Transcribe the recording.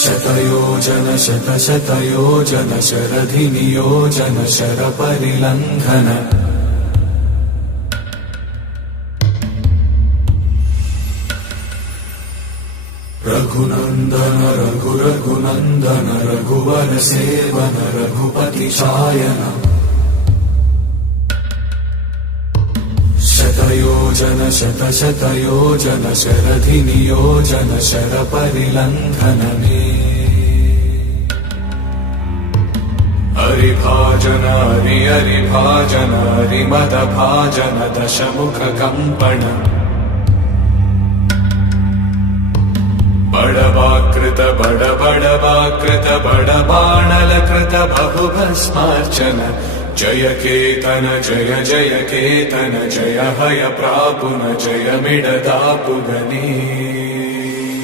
शतयोजन शतशतयोजन शरधिनियोजन शरपरिलङ्घन रघुनन्दन रघुरघुनन्दन रघुवर सेवन रघुपति चायन शतयोजन शतशतयोजन शरधिनियोजन शरपरिलङ्घन मे हरिभाजन हरिभाजन हरिमदभाजन दशमुख कम्पण बड़वाकृत बड़वाकृत बड़बाणलकृत बहुभस्मार्चन जय केतन जय जय केतन जय हय प्रापुन जय मिडदापुगनी।